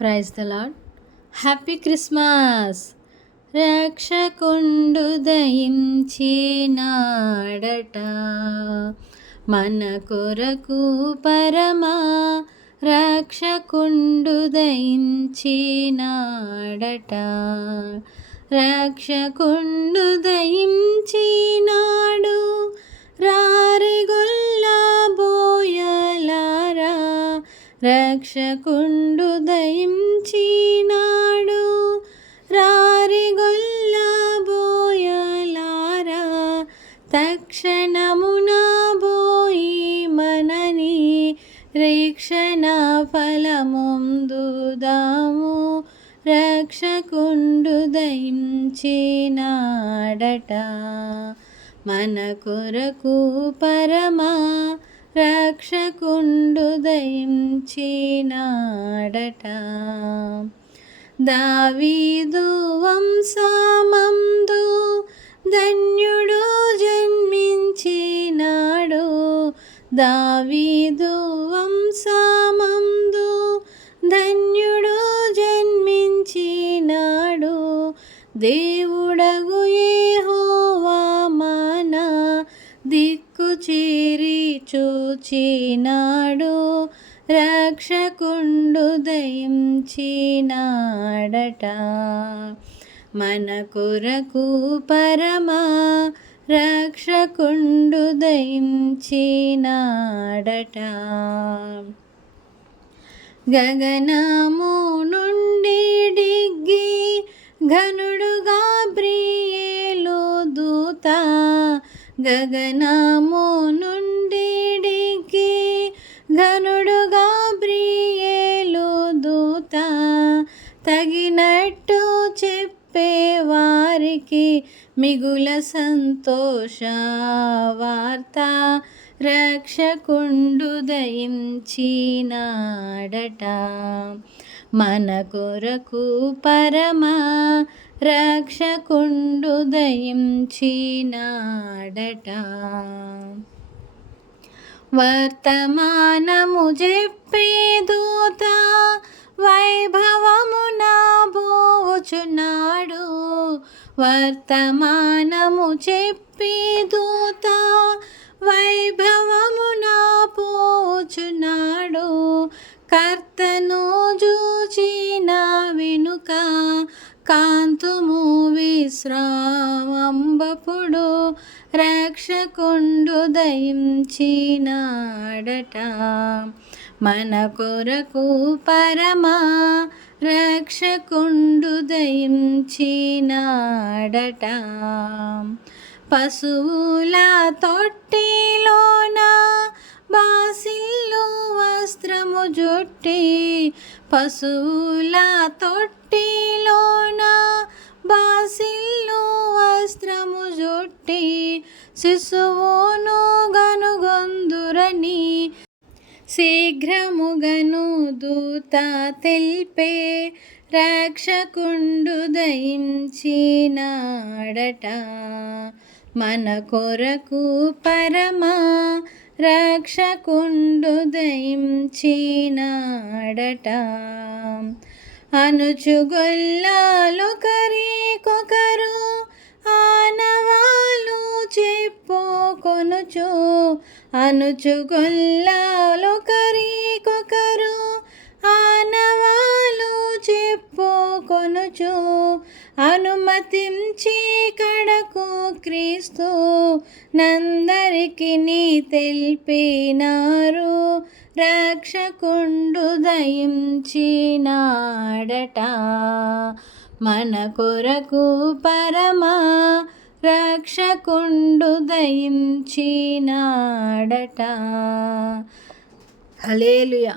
Praise the Lord. Happy Christmas. రక్షకుండు దయించినాడట, మన కొరకు పరమా రక్షకుండు దయించినాడట. రక్షకుండు దయించినాడు, రారిగొల్లా బోయలారా. రక్షకుండు దయించినాడు, రారిగొల్లా బోయలారా. తక్షణమున బోయి మనని రీక్షణ ఫలముందుదాము. రక్షకుండు దయించినాడట, మన కొరకు పరమా రక్షకుండు దయించినాడట. దావీదు వంశమందు ధన్యుడు జన్మించినాడు. దావీదు వంశమందు ధన్యుడు జన్మించినాడు. దేవుడగు యెహోవా మన దిక్కు చేరి చూచినాడు. రక్షకుండు దయించినాడట, మన కొరకు పరమా రక్షకుండు దయించినాడట. గగనము నుండి డిగ్గి ఘనుడు గాబ్రియేలు దూత. గగనము నుండి డిగ్గి ఘనుడు గాబ్రియేలు దూత. తగినట్టు చెప్పే వారికి మిగుల సంతోష వార్త. రక్షకుండు దయించినాడట, మన కొరకు పరమా రక్షకుండు దయించినాడట. వర్తమానము చెప్పే దూత వైభవమున బోచున్నాడు. వర్తమానము చెప్పే దూత వైభవమున పోచున్నాడు. కర్తను జూచిన వెనుక కాంతుము విశ్రామంబపుడు. రక్షకుండు దయించినాడట, మన కొరకు పరమా రక్షకుండు దయించినాడట. పశువుల తొట్టిలోన బాసిల్లు వస్త్రము జుట్టి. పశువుల తొట్టిలోన బాసిల్లు వస్త్రము జుట్టి. శిశువును గనుగొందురని శీఘ్రముగను దూత తెల్పే. రక్షకుండు దయించినాడట, మన కొరకు పరమా రక్షకుండు దయించినాడట. అనుచుగొల్లాలొకరికొకరు ఆనవాలు చెప్పుకొనుచు. అనుచుగొల్లాలొకరికొకరు ఆనవాలు చెప్పుకొనుచు. అనుమతించి కడకు క్రీస్తు నందరికి నీ తెల్పినారు. రక్షకుండు దయించినాడట, మన కొరకు పరమా రక్షకుండు దయించినాడట. హల్లెలూయా.